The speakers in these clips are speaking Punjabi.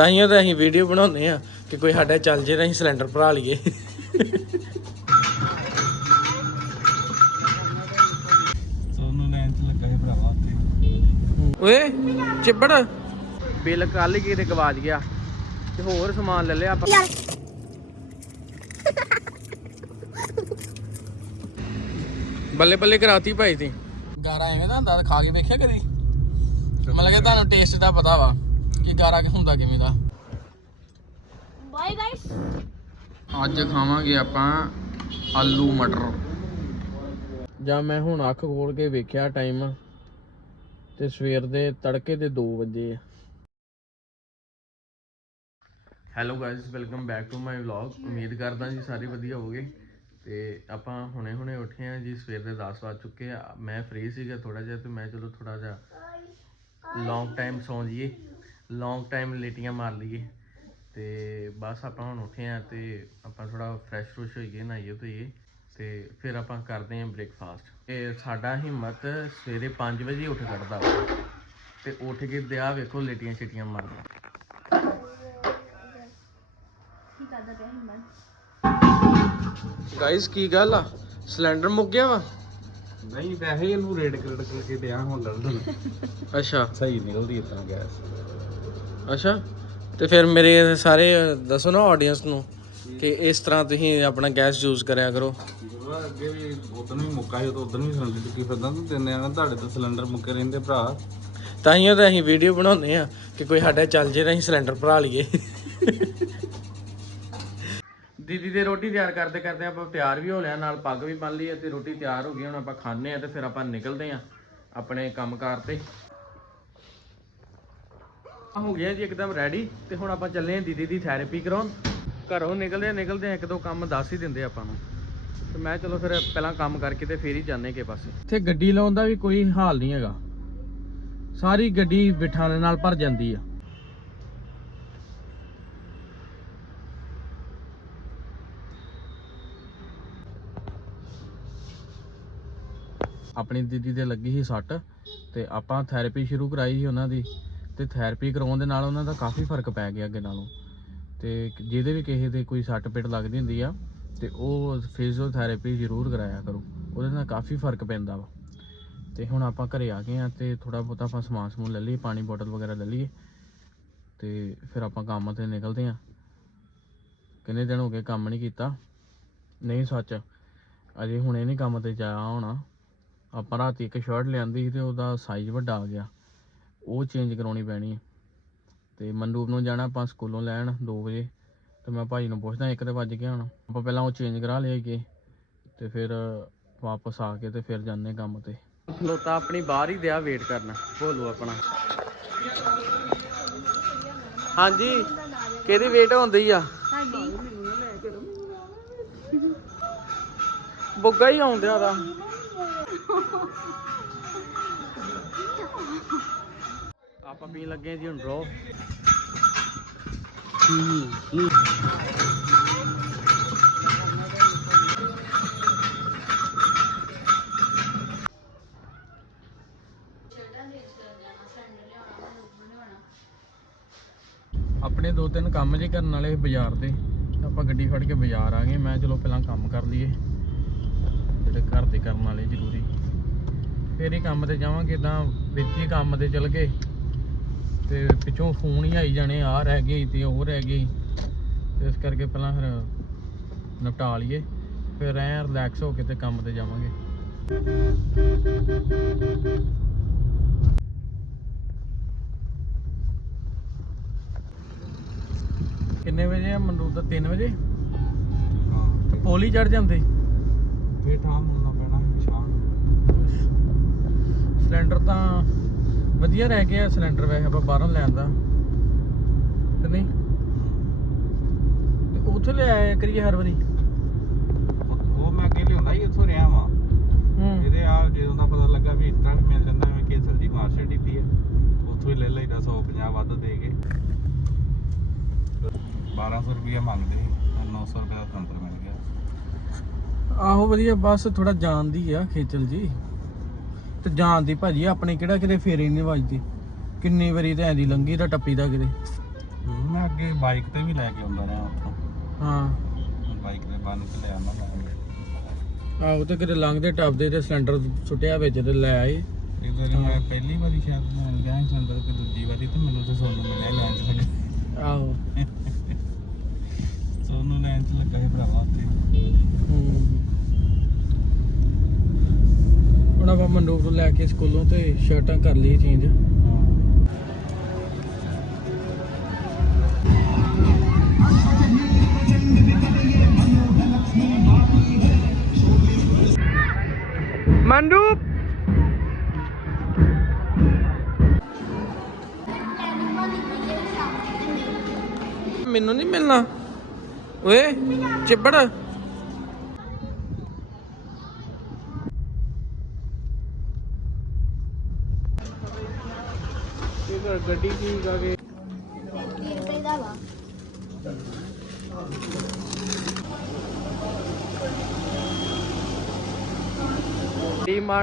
ਤਾਂ ਹੀ ਤਾਂ ਅਸੀਂ ਵੀਡੀਓ ਬਣਾਉਂਦੇ ਆ ਕਿ ਕੋਈ ਸਾਡਾ ਚੱਲ ਜੇ ਤਾਂ ਅਸੀਂ ਸਿਲੰਡਰ ਭਰਾ ਲਈਏ। ਓਏ ਚਿੱਬੜ। ਬਿੱਲ ਕੱਲ ਹੀ ਕਿਤੇ ਗਵਾਚ ਗਿਆ ਤੇ ਹੋਰ ਸਮਾਨ ਲੈ ਲਿਆ ਆਪਾਂ। ਬੱਲੇ ਬੱਲੇ ਕਰਾਤੀ ਭਾਈ ਤੀ। ਗਾਰਾ ਐਵੇਂ ਦਾ ਹੁੰਦਾ ਖਾ ਕੇ ਵੇਖਿਆ ਕਦੀ? ਮਤਲਬ ਕਿ ਤੁਹਾਨੂੰ ਟੇਸਟ ਦਾ ਪਤਾ ਵਾ। ਕਿ ਗਾਰਾ ਹੁੰਦਾ ਕਿਵੇਂ ਦਾ? ਬਾਏ ਗਾਇਸ ਅੱਜ ਖਾਵਾਂਗੇ ਆਪਾਂ ਆਲੂ ਮਟਰ। ਜਾਂ ਮੈਂ ਹੁਣ ਅੱਖ ਖੋਲ ਕੇ ਵੇਖਿਆ ਟਾਈਮ ਤੇ ਸਵੇਰ ਦੇ ਤੜਕੇ ਦੇ 2 ਵਜੇ ਆ। Hello guys welcome back to my vlog ਉਮੀਦ ਕਰਦਾ ਜੀ ਸਾਰੇ ਵਧੀਆ ਹੋਵੋਗੇ। ਤੇ ਆਪਾਂ ਹੁਣੇ ਹੁਣੇ ਉੱਠੇ ਆ ਜੀ ਸਵੇਰ ਦੇ 10 ਵੱਜ ਚੁੱਕੇ ਆ। ਮੈਂ ਫ੍ਰੀ ਸੀਗਾ ਥੋੜਾ ਜਿਹਾ ਤੇ ਮੈਂ ਚਲੋ ਥੋੜਾ ਜਿਹਾ ਲੌਂਗ ਟਾਈਮ ਸੌਂ ਜਾਈਏ। ਲੌਂਗ ਟਾਈਮ ਲੇਟੀਆਂ ਮਾਰ ਲਈਏ। ਤੇ ਬਸ ਆਪਾਂ ਹੁਣ ਉੱਠੇ ਆ ਤੇ ਆਪਾਂ ਥੋੜਾ ਫਰੈਸ਼ ਫਰੁਸ਼ ਹੋਈਏ ਨਹਾਈਏ ਧੋਈਏ ਤੇ ਫਿਰ ਆਪਾਂ ਕਰਦੇ ਆਂ ਬ੍ਰੇਕਫਾਸਟ ਤੇ ਸਾਡਾ ਹਿੰਮਤ ਸਵੇਰੇ 5 ਵਜੇ ਉੱਠ ਖੜਦਾ ਤੇ ਉੱਠ ਕੇ ਦਿਆ ਵੇਖੋ ਲੇਟੀਆਂ ਛੇਟੀਆਂ ਮਾਰਦਾ ਕੀ ਕਰਦਾ ਪਿਆ ਹਿੰਮਤ ਗਾਇਸ ਕੀ ਗੱਲ ਆ? ਸਿਲੰਡਰ ਮੁੱਕ ਗਿਆ ਵਾ? ਨਹੀਂ ਵੈਸੇ ਇਹਨੂੰ ਰੇਡ ਕਰੜ ਕਰਕੇ ਦਿਆ ਹੁਣ ਲੜਨ ਅੱਛਾ। ਸਹੀ ਨਿਕਲਦੀ ਇਤਨਾ ਗੈਸ ਅੱਛਾ। ਤੇ ਫਿਰ ਮੇਰੇ ਸਾਰੇ ਦੱਸੋ ਨਾ ਆਡੀਅנס ਨੂੰ ਕਿ ਇਸ ਤਰ੍ਹਾਂ ਤੁਸੀਂ ਆਪਣਾ ਗੈਸ ਯੂਜ਼ ਕਰਿਆ ਕਰੋ। ਜਿਹੜਾ ਅੱਗੇ ਵੀ ਉਦੋਂ ਵੀ ਮੁੱਕਾ ਸੀ ਉਦੋਂ ਵੀ ਸਿਲੰਡਰ ਚੁੱਕੀ ਫਿਰਦਾ ਤੇ ਤਿੰਨ ਤੁਹਾਡੇ ਤੋਂ ਸਿਲੰਡਰ ਮੁੱਕੇ ਰਹਿੰਦੇ ਭਰਾ। ਤਾਂ ਹੀ ਤਾਂ ਅਸੀਂ ਵੀਡੀਓ ਬਣਾਉਂਦੇ ਆ ਕਿ ਕੋਈ ਸਾਡਾ ਚੱਲ ਜੇ ਤਾਂ ਅਸੀਂ ਸਿਲੰਡਰ ਭਰਾ ਲਈਏ। ਦੀਦੀ ਦੇ ਰੋਟੀ ਤਿਆਰ ਕਰਦੇ ਕਰਦੇ ਆਪਾਂ ਤਿਆਰ ਵੀ ਹੋ ਲਿਆ ਨਾਲ ਪੱਗ ਵੀ ਬੰਨ ਲਈ ਤੇ ਰੋਟੀ ਤਿਆਰ ਹੋ ਗਈ ਹੁਣ ਆਪਾਂ ਖਾਣੇ ਆ ਤੇ ਫਿਰ ਆਪਾਂ ਨਿਕਲਦੇ ਆ ਆਪਣੇ ਕੰਮਕਾਰ ਤੇ। ਹੋ ਗਿਆ ਜੀ ਇੱਕਦਮ ਰੈਡੀ ਤੇ ਹੁਣ ਆਪਾਂ ਚੱਲੇ ਆ ਦੀਦੀ ਦੀ ਥੈਰੇਪੀ ਕਰਾਉਣ। ਘਰੋਂ ਨਿਕਲਦੇ ਨਿਕਲਦੇ ਇੱਕ ਦੋ ਕੰਮ ਦੱਸ ਹੀ ਦਿੰਦੇ ਆਪਾਂ ਨੂੰ। ਤੇ ਮੈਂ ਚਲੋ ਫਿਰ ਪਹਿਲਾਂ ਕੰਮ ਕਰਕੇ ਤੇ ਫੇਰ ਹੀ ਜਾਣੇ ਕੇ ਪਾਸੇ। ਇੱਥੇ ਗੱਡੀ ਲਾਉਣ ਦਾ ਵੀ ਕੋਈ ਹਾਲ ਨਹੀਂ ਹੈਗਾ। ਸਾਰੀ ਗੱਡੀ ਬਿਠਾਂ ਨਾਲ ਭਰ ਜਾਂਦੀ ਆ। ਆਪਣੀ ਦੀਦੀ ਦੇ ਲੱਗੀ ਸੀ ਸੱਟ ਤੇ ਆਪਾਂ ਥੈਰੇਪੀ ਸ਼ੁਰੂ ਕਰਾਈ ਸੀ ਉਹਨਾਂ ਦੀ। ਤੇ ਥੈਰੇਪੀ ਕਰਾਉਣ ਦੇ ਨਾਲ ਉਹਨਾਂ ਦਾ ਕਾਫੀ ਫ਼ਰਕ ਪੈ ਗਿਆ ਅੱਗੇ ਨਾਲੋਂ। ਤੇ ਜਿਹਦੇ ਵੀ ਕਿਸੇ ਦੇ ਕੋਈ ਸੱਟ ਪਿੱਟ ਲੱਗਦੀ ਹੁੰਦੀ ਆ, ਤੇ ਉਹ ਫਿਜ਼ੀਓਥੈਰੇਪੀ ਜ਼ਰੂਰ ਕਰਾਇਆ ਕਰੋ। ਉਹਦੇ ਨਾਲ ਕਾਫੀ ਫ਼ਰਕ ਪੈਂਦਾ ਵਾ। ਤੇ ਹੁਣ ਆਪਾਂ ਘਰੇ ਆ ਗਏ ਆ ਤੇ ਥੋੜਾ ਬਹੁਤਾ ਆਪਾਂ ਸਮਾਨ ਸਮੂਨ ਲੈ ਲਈਏ, ਪਾਣੀ ਬੋਟਲ ਵਗੈਰਾ ਲੈ ਲਈਏ। ਤੇ ਫਿਰ ਆਪਾਂ ਕੰਮ ਤੇ ਨਿਕਲਦੇ ਆ। ਕਿੰਨੇ ਦਿਨ ਹੋ ਗਏ ਕੰਮ ਨਹੀਂ ਕੀਤਾ। ਨਹੀਂ ਸੱਚ, ਅਜੇ ਹੁਣੇ ਨਹੀਂ ਕੰਮ ਤੇ ਜਾਇਆ ਹੋਣਾ ਆਪਾਂ ਰਾਤੀ ਇੱਕ ਸ਼ਰਟ ਲਿਆਂਦੀ ਸੀ ਤੇ ਉਹਦਾ ਸਾਈਜ਼ ਵੱਡਾ ਆ ਗਿਆ। ਉਹ ਚੇਂਜ ਕਰਾਉਣੀ ਪੈਣੀ ਹੈ ਤੇ ਮਨਰੂਪ ਨੂੰ ਜਾਣਾ ਆਪਾਂ ਸਕੂਲੋਂ ਲੈਣ 2 ਵਜੇ। ਤੇ ਮੈਂ ਭਾਈ ਨੂੰ ਪੁੱਛਦਾ ਇੱਕ ਤੇ ਵੱਜ ਗਿਆ ਹੁਣ। ਆਪਾਂ ਪਹਿਲਾਂ ਉਹ ਚੇਂਜ ਕਰਾ ਲਿਆਈਏ ਤੇ ਫਿਰ ਵਾਪਸ ਆ ਕੇ ਤੇ ਫਿਰ ਜਾਂਦੇ ਕੰਮ ਤੇ। ਖਲੋਤਾ ਆਪਣੀ ਬਾਹਰ ਹੀ ਦਿਆ ਵੇਟ ਕਰਨਾ। ਭੋਲੂ ਆਪਣਾ। ਹਾਂਜੀ ਕਿਹਦੀ ਵੇਟ ਹੁੰਦੀ ਆ? ਸਾਡੀ। ਬੁੱਗਾ ਹੀ ਆਉਂਦਿਆ ਦਾ। ਆਪਾਂ ਪੀਣ ਲੱਗੇ ਜੀ ਹੁਣ ਰੋ। ਆਪਣੇ ਦੋ ਤਿੰਨ ਕੰਮ ਜੇ ਕਰਨ ਵਾਲੇ ਬਾਜ਼ਾਰ ਦੇ, ਆਪਾਂ ਗੱਡੀ ਫੜ ਕੇ ਬਾਜ਼ਾਰ ਆ ਗਏ। ਮੈਂ ਚਲੋ ਪਹਿਲਾਂ ਕੰਮ ਕਰ ਲਈਏ। ਜਿਹੜੇ ਘਰ ਦੇ ਕਰਨ ਵਾਲੇ ਜ਼ਰੂਰੀ। ਫੇਰ ਹੀ ਕੰਮ ਤੇ ਜਾਵਾਂਗੇ, ਤਾਂ ਵਿੱਚ ਹੀ ਕੰਮ ਤੇ ਚਲ ਗਏ। ਤੇ ਪਿੱਛੋਂ ਫੋਨ ਹੀ ਆਈ ਜਾਣੇ ਆ ਰਹਿ ਗਈ ਤੇ ਉਹ ਰਹਿ ਗਈ। ਇਸ ਕਰਕੇ ਪਹਿਲਾਂ ਫਿਰ ਨਿਪਟਾ ਲਈਏ ਫਿਰ ਐ ਰਿਲੈਕਸ ਹੋ ਕੇ ਤੇ ਕੰਮ ਤੇ ਜਾਵਾਂਗੇ। ਕਿੰਨੇ ਵਜੇ ਆ ਮਨਰੂਪ ਦਾ? 3 ਵਜੇ? ਹਾਂ। ਤੇ ਪੋਲੀ ਚੜ ਜਾਂਦੇ? ਫੇਰ ਠਾਮ ਮੁੜਨਾ ਪੈਣਾ ਸ਼ਾਮ ਸਿਲੰਡਰ ਤਾਂ ਵਧੀਆ ਰਹਿ ਗਿਆ ਸਿਲੰਡਰ ਵੈਸੇ ਆਪਾਂ ਬਾਹਰੋਂ ਲੈਣ ਦਾ। ਤੇ ਨਹੀਂ? ਤੇ ਉੱਥੇ ਲੈ ਆਇਆ ਕਰੀਏ ਹਰ ਵਾਰੀ? ਉਹ ਮੈਂ ਅੱਗੇ ਲਿਆਉਂਦਾ ਸੀ ਉੱਥੋਂ ਰਿਆ ਵਾਂ। ਹੂੰ। ਇਹਦੇ ਆ ਜਦੋਂ ਦਾ ਪਤਾ ਲੱਗਾ ਵੀ ਇਤਨਾ ਵੀ ਮਿਲ ਜਾਂਦਾ ਐਵੇਂ ਕੇਸਰ ਦੀ ਮਾਰਸ਼ਲ ਡੀਪੀ ਹੈ। ਉੱਥੋਂ ਹੀ ਲੈ ਲਈਦਾ 150 ਵੱਧ ਦੇ ਕੇ। 1200 ਰੁਪਏ ਮੰਗਦੇ ਸੀ 900 ਰੁਪਏ ਦਾ ਸਿਲੰਡਰ ਮਿਲ ਗਿਆ। ਆਹੋ ਵਧੀਆ ਬਸ ਥੋੜਾ ਜਾਣਦੀ ਆ ਖੇਚਲ ਜੀ। ਤੇ ਜਾਣਦੀ ਭਾਜੀ ਆਪਣੇ ਕਿਹੜਾ ਕਿਤੇ ਫੇਰੇ ਨਹੀਂ ਵੱਜਦੇ। ਕਿੰਨੀ ਵਾਰੀ ਤਾਂ ਐਂਦੀ ਲੰਗੀ ਦਾ ਟੱਪੀ ਦਾ ਕਿਤੇ। ਮੈਂ ਅੱਗੇ ਬਾਈਕ ਤੇ ਵੀ ਲੈ ਕੇ ਆਉਂਦਾ ਰਿਹਾ ਉੱਥੋਂ। ਹਾਂ। ਬਾਈਕ ਤੇ ਬੰਨ ਕੇ ਲੈ ਆਉਂਦਾ ਮੈਂ। ਆਹੋ ਤੇ ਕਿਤੇ ਲੰਘਦੇ ਟੱਪਦੇ ਤੇ ਸਿਲੰਡਰ ਸੁੱਟਿਆ ਵਿੱਚ ਤੇ ਲੈ ਆਏ। ਇਹ ਵਾਰੀ ਮੈਂ ਪਹਿਲੀ ਵਾਰੀ ਸ਼ਾਇਦ ਮਿਲ ਗਿਆ ਸੀ ਅੰਦਰ ਕਿ ਦੂਜੀ ਵਾਰੀ ਤੇ ਮੈਨੂੰ ਤੇ ਸੋਨੂੰ ਮਿਲਿਆ ਲੈਣ ਚ ਲੱਗਾ। ਆਹੋ। ਸੋਨੂੰ ਲੈਣ ਚ ਲੱਗਾ ਸੀ ਭਰਾਵਾ ਉੱਥੇ। ਹੁਣ ਆਪਾਂ ਮੰਡੂਪ ਤੋਂ ਲੈ ਕੇ ਸਕੂਲੋਂ ਤੇ ਸ਼ਰਟਾਂ ਕਰ ਲਈ ਚੇਂਜ ਮੰਡੂਪ ਮੈਨੂੰ ਨਹੀਂ ਮਿਲਣਾ। ਓਏ ਚਿੱਬੜ। ਗੱਡੀ ਕੀ ਗਾ ਕੇ? ਵੀਹ ਰੁਪਏ ਦਾ ਵਾ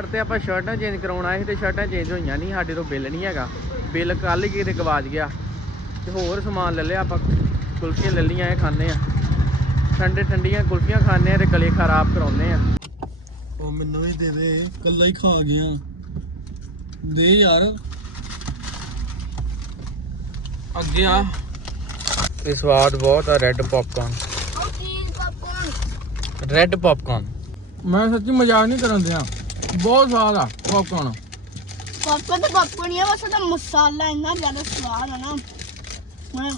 ਤੇ ਆਪਾਂ ਸ਼ਰਟਾਂ ਚੇਂਜ ਕਰਾਉਣ ਆਏ ਸੀ ਤੇ ਸ਼ਰਟਾਂ ਚੇਂਜ ਹੋਈਆਂ ਨਹੀਂ ਸਾਡੇ ਤੋਂ ਬਿੱਲ ਨਹੀਂ ਹੈਗਾ। ਬਿੱਲ ਕੱਲ ਹੀ ਕਿਤੇ ਗਵਾਚ ਗਿਆ। ਤੇ ਹੋਰ ਸਮਾਨ ਲੈ ਲਿਆ ਆਪਾਂ ਕੁਲਫੀਆਂ ਲੈ ਲਈਆਂ ਇਹ ਖਾਣੇ ਆ ਠੰਡੇ ਠੰਡੀਆਂ ਕੁਲਫੀਆਂ ਖਾਣੇ ਆ ਤੇ ਗਲੇ ਖਰਾਬ ਕਰਾਉਨੇ ਆ ਉਹ ਮੈਨੂੰ ਵੀ ਦੇ ਦੇ ਕੱਲਾ ਹੀ ਖਾ ਗਿਆ। ਦੇ ਯਾਰ। ਅੱਗੇ ਆ। ਇਹ ਸਵਾਦ ਬਹੁਤ ਆ ਰੈੱਡ ਪੌਪਕਾਰਨ ਉਹ ਚੀਜ਼ ਪਾਪਕੌਰਨ ਰੈੱਡ ਪੌਪਕਾਰਨ ਮੈਂ ਸੱਚੀ ਮਜ਼ਾਕ ਨਹੀਂ ਕਰਨ ਦਿਆਂ। ਬਹੁਤ ਸਵਾਦ ਆ ਪੌਪਕਾਰਨ ਪਾਪਕੌਰਨ ਤਾਂ ਪਾਪਕੌਰਨ ਹੀ ਆ ਬਸ ਉਹਦਾ ਮਸਾਲਾ ਇੰਨਾ ਜ਼ਿਆਦਾ ਸਵਾਦ ਆ ਨਾ। ਮੈਂ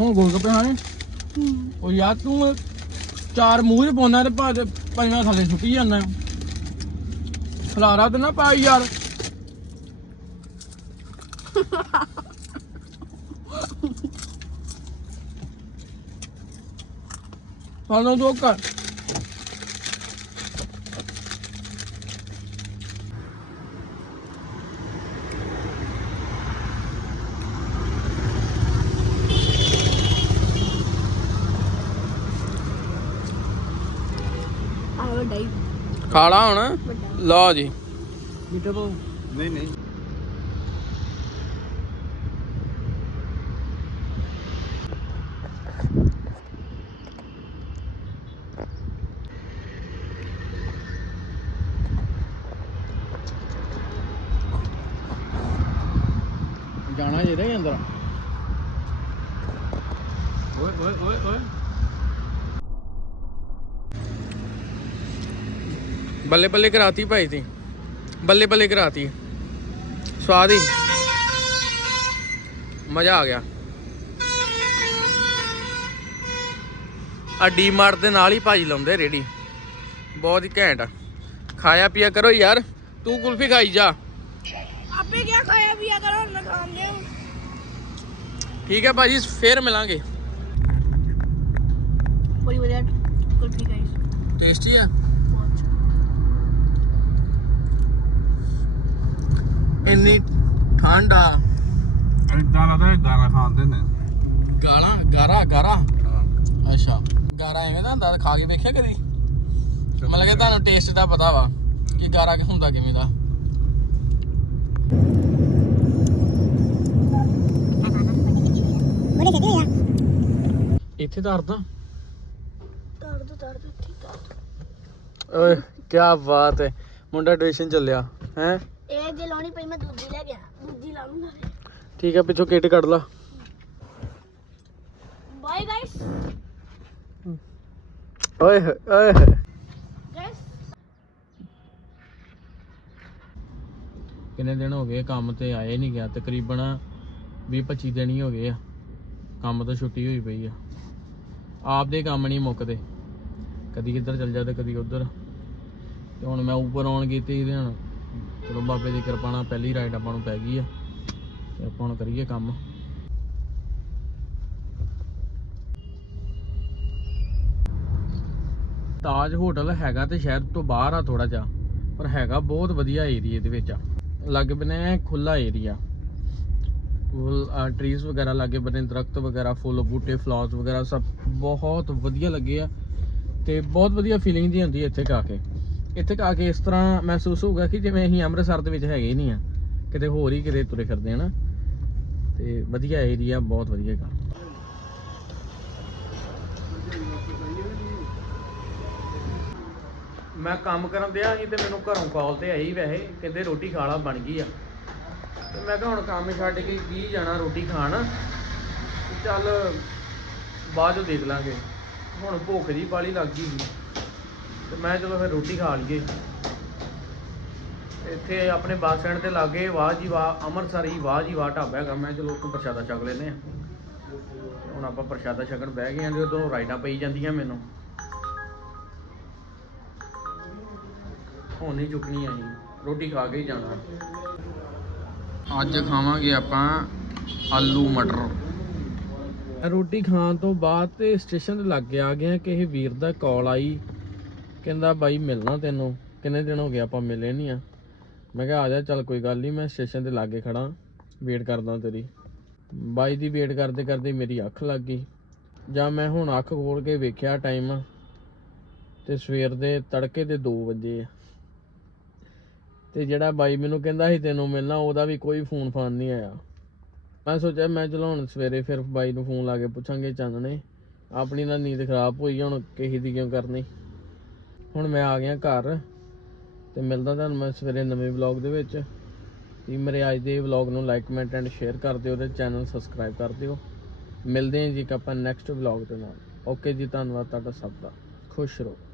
ਹੁਣ ਗੋਲਗੱਪੇ ਖਾਣੇ? ਹਮ, ਉਹ ਯਾਰ ਤੂੰ ਚਾਰ ਮੂੰਹ 'ਚ ਪਾਉਣਾ ਤੇ ਭਾਵੇਂ ਪੰਜਾਂ ਥੱਲੇ ਸੁੱਟੀ ਜਾਂਦਾ। ਖਲਾਰਾ ਤੇ ਨਾ ਪਾਈ ਯਾਰ। ਵੱਡਾ ਹੀ ਖਾਲਾ ਹੁਣ? ਲਓ ਜੀ। ਮੀਟਰ ਪਾਓ ਨਹੀਂ ਨਹੀਂ। ਜਿਹਦੇ ਹੀ ਅੰਦਰ। ਓਏ ਓਏ ਓਏ ਓਏ। ਬੱਲੇ ਬੱਲੇ ਕਰਾਤੀ ਭਾਈ ਤੀ। ਬੱਲੇ ਬੱਲੇ ਕਰਾਤੀ। ਸਵਾਦ ਹੀ। ਮਜ਼ਾ ਆ ਗਿਆ। ਆ ਡੀ ਮਾਰਟ ਦੇ ਨਾਲ ਹੀ ਭਾਜੀ ਲਾਉਂਦੇ ਰੇੜੀ। ਬਹੁਤ ਹੀ ਘੈਂਟ ਆ। ਖਾਇਆ ਪੀਆ ਕਰੋ ਯਾਰ। ਤੂੰ ਕੁਲਫੀ ਖਾਈ ਜਾ। ਆਪੇ ਕੀ ਖਾਇਆ ਵੀ ਆ ਕਰੋ ਨਾ ਖਾਂਦੇ ਠੀਕ ਹੈ ਭਾਜੀ ਫੇਰ ਮਿਲਾਂਗੇ। ਬੜੀ ਵਧੀਆ ਕੁਲਫੀ ਗਾਈਸ ਟੇਸਟੀ ਆ? ਇੰਨੀ ਠੰਡ ਆ। ਇਦਾਂ ਲੱਗਦਾ ਗਾਣਾ ਖਾਂਦੇ ਨੇ ਗਾਲਾਂ ਗਾਰਾ ਗਾਰਾ? ਅੱਛਾ। ਗਾਰਾ ਐਵੇਂ ਦਾ ਹੁੰਦਾ ਖਾ ਕੇ ਵੇਖਿਆ ਕਦੀ? ਮਤਲਬ ਕਿ ਤੁਹਾਨੂੰ ਟੇਸਟ ਦਾ ਪਤਾ ਵਾ ਕਿ ਗਾਰਾ ਕਿ ਹੁੰਦਾ ਕਿਵੇਂ ਦਾ। ਇੱਥੇ ਦਰਦ ਤਰ ਦੋ ਤਰ ਦੋ ਠੀਕ ਆ ਓਏ ਕੀ ਬਾਤ ਹੈ ਮੁੰਡਾ ਟਿਊਸ਼ਨ ਚੱਲਿਆ ਹੈ? ਇਹ ਜੇ ਲਾਉਣੀ ਪਈ ਮੈਂ ਦੂਜੀ ਲੈ ਗਿਆ ਦੂਜੀ ਲਾ ਲੂੰਗਾ ਠੀਕ ਹੈ ਪਿੱਛੋਂ ਕਿੱਟ ਕੱਢ ਲਾ। ਬਾਏ ਗਾਈਸ ਓਏ ਓਏ। ਗਾਈਸ ਕਿੰਨੇ ਦਿਨ ਹੋ ਗਏ ਕੰਮ ਤੇ ਆਏ ਨਹੀਂ ਗਿਆ। ਤਕਰੀਬਨ 20 25 ਦਿਨ ਹੀ ਹੋ ਗਏ ਆ। ਕੰਮ ਤੋਂ ਛੁੱਟੀ ਹੋਈ ਪਈ ਆ। ਆਪਦੇ ਕੰਮ ਨਹੀਂ ਮੁੱਕਦੇ। ਕਦੀ ਕਿੱਧਰ ਚੱਲ ਜਾ ਤੇ ਕਦੀ ਉੱਧਰ। ਤੇ ਹੁਣ ਮੈਂ ਉੱਪਰ ਆਉਣ ਕੀਤੀ ਤੇ ਹੁਣ ਚਲੋ ਬਾਬੇ ਦੀ ਕਿਰਪਾ ਨਾਲ ਪਹਿਲੀ ਰਾਈਡ ਆਪਾਂ ਨੂੰ ਪੈ ਗਈ ਆ। ਤੇ ਆਪਾਂ ਹੁਣ ਕਰੀਏ ਕੰਮ। ਤਾਜ ਹੋਟਲ ਹੈਗਾ ਤੇ ਸ਼ਹਿਰ ਤੋਂ ਬਾਹਰ ਆ ਥੋੜਾ ਜਿਹਾ। ਪਰ ਹੈਗਾ ਬਹੁਤ ਵਧੀਆ ਏਰੀਆ ਦੇ ਵਿੱਚ ਆ। ਲਾਗੇ ਬਨੇ ਖੁੱਲਾ ਏਰੀਆ। ਫੁੱਲ ਟਰੀਜ਼ ਵਗੈਰਾ ਲਾਗੇ ਬਨੇ ਦਰਖਤ ਵਗੈਰਾ, ਫੁੱਲ, ਬੂਟੇ ਫਲਾਵਰਸ ਵਗੈਰਾ, ਸਭ ਬਹੁਤ ਵਧੀਆ ਲੱਗੇ ਆ ਤੇ ਬਹੁਤ ਵਧੀਆ ਫੀਲਿੰਗ ਜੀ ਹੁੰਦੀ ਇੱਥੇ ਆ ਕੇ। ਇੱਥੇ ਆ ਕੇ ਇਸ ਤਰ੍ਹਾਂ ਮਹਿਸੂਸ ਹੋਊਗਾ ਕਿ ਜਿਵੇਂ ਅਸੀਂ ਅੰਮ੍ਰਿਤਸਰ ਦੇ ਵਿੱਚ ਹੈਗੇ ਹੀ ਨਹੀਂ ਆ। ਕਿਤੇ ਹੋਰ ਹੀ ਕਿਤੇ ਤੁਰੇ ਫਿਰਦੇ ਹਨਾ ਤੇ ਵਧੀਆ ਏਰੀਆ ਬਹੁਤ ਵਧੀਆ ਗਾ। ਮੈਂ ਕੰਮ ਕਰਨ ਦਿਆ ਸੀ ਤੇ ਮੈਨੂੰ ਘਰੋਂ ਕਾਲ ਤੇ ਆਈ ਵੈਸੇ, ਕਹਿੰਦੇ ਰੋਟੀ ਖਾ ਲਾ, ਬਣ ਗਈ ਆ। ਤੇ ਮੈਂ ਕਿਹਾ ਹੁਣ ਕੰਮ ਛੱਡ ਕੇ ਕੀ ਜਾਣਾ ਰੋਟੀ ਖਾਣ। ਤੇ ਚੱਲ ਬਾਅਦ ਚ ਦੇਖ ਲਾਂਗੇ। ਹੁਣ ਭੁੱਖ ਦੀ ਪਾਲੀ ਲੱਗ ਗਈ ਸੀ। ਤੇ ਮੈਂ ਚਲੋ ਫਿਰ ਰੋਟੀ ਖਾ ਲਈਏ। ਇੱਥੇ ਆਪਣੇ ਬੱਸ ਸਟੈਂਡ ਤੇ ਲਾਗੇ ਵਾਹ ਜੀ ਵਾਹ, ਅੰਮ੍ਰਿਤਸਰ ਹੀ ਵਾਹ ਜੀ ਵਾਹ ਢਾਬਾ ਹੈਗਾ। ਮੈਂ ਚਲੋ ਉੱਥੋਂ ਪ੍ਰਸ਼ਾਦਾ ਛਕ ਲੈਨੇ ਆ ਹੁਣ ਆਪਾਂ ਪ੍ਰਸ਼ਾਦਾ ਛਕਣ ਬਹਿ ਗਏ ਆਂ ਤੇ ਉਦੋਂ ਰਾਈਡਾਂ ਪਈ ਜਾਂਦੀਆਂ ਮੈਨੂੰ। ਹੁਣ ਨਹੀਂ ਚੁੱਕਣੀ ਅਸੀਂ। ਰੋਟੀ ਖਾ ਕੇ ਹੀ ਜਾਣਾ। ਅੱਜ ਖਾਵਾਂਗੇ ਆਪਾਂ ਆਲੂ ਮਟਰ। ਰੋਟੀ ਖਾਣ ਤੋਂ ਬਾਅਦ ਤੇ ਸਟੇਸ਼ਨ ਤੇ ਲੱਗ ਗਿਆ ਆ ਗਏ ਆ ਕਿਸੇ ਵੀਰ ਦਾ ਕਾਲ ਆਈ। ਕਹਿੰਦਾ, ਬਾਈ, ਮਿਲਣਾ ਤੈਨੂੰ। ਕਿੰਨੇ ਦਿਨ ਹੋ ਗਏ ਆਪਾਂ ਮਿਲੇ ਨਹੀਂ ਆ। ਮੈਂ ਕਿਹਾ, ਆ ਜਾ, ਚੱਲ ਕੋਈ ਗੱਲ ਨਹੀਂ ਮੈਂ ਸਟੇਸ਼ਨ ਤੇ ਲਾਗੇ ਖੜਾ। ਵੇਟ ਕਰਦਾ ਤੇਰੀ। ਬਾਈ ਦੀ ਵੇਟ ਕਰਦੇ ਕਰਦੇ ਮੇਰੀ ਅੱਖ ਲੱਗ ਗਈ। ਜਾਂ ਮੈਂ ਹੁਣ ਅੱਖ ਖੋਲ ਕੇ ਵੇਖਿਆ ਟਾਈਮ ਤੇ ਸਵੇਰ ਦੇ ਤੜਕੇ ਦੇ 2 ਵਜੇ ਆ। ਤੇ ਜਿਹੜਾ ਬਾਈ ਮੈਨੂੰ ਕਹਿੰਦਾ ਸੀ ਤੈਨੂੰ ਮਿਲਣਾ, ਉਹਦਾ ਵੀ ਕੋਈ ਫੋਨ ਫਾਨ ਨਹੀਂ ਆਇਆ। ਮੈਂ ਸੋਚਿਆ, ਮੈਂ ਚਲੋ ਹੁਣ ਸਵੇਰੇ ਫਿਰ ਬਾਈ ਨੂੰ ਫੋਨ ਲਾ ਕੇ ਪੁੱਛਾਂਗੇ ਚਾਨਣੇ। ਆਪਣੀ ਨਾ ਨੀਂਦ ਖਰਾਬ ਹੋਈ ਹੁਣ ਕਿਸੇ ਦੀ ਕਿਉਂ ਕਰਨੀ? ਹੁਣ ਮੈਂ ਆ ਗਿਆ ਘਰ ਤੇ ਮਿਲਦਾ ਤੁਹਾਨੂੰ ਮੈਂ ਸਵੇਰੇ ਨਵੇਂ ਵਲੌਗ ਦੇ ਵਿੱਚ। ਤੇ ਮੇਰੇ ਅੱਜ ਦੇ ਵਲੌਗ ਨੂੰ ਲਾਈਕ ਕਮੈਂਟ ਐਂਡ ਸ਼ੇਅਰ ਕਰ ਦਿਓ ਤੇ ਚੈਨਲ ਸਬਸਕ੍ਰਾਈਬ ਕਰ ਦਿਓ। ਮਿਲਦੇ ਹਾਂ ਜੀ ਇੱਕ ਆਪਾਂ ਨੈਕਸਟ ਵਲੌਗ ਦੇ ਨਾਲ। ਓਕੇ ਜੀ, ਧੰਨਵਾਦ ਤੁਹਾਡਾ ਸਭ ਦਾ। ਖੁਸ਼ ਰਹੋ।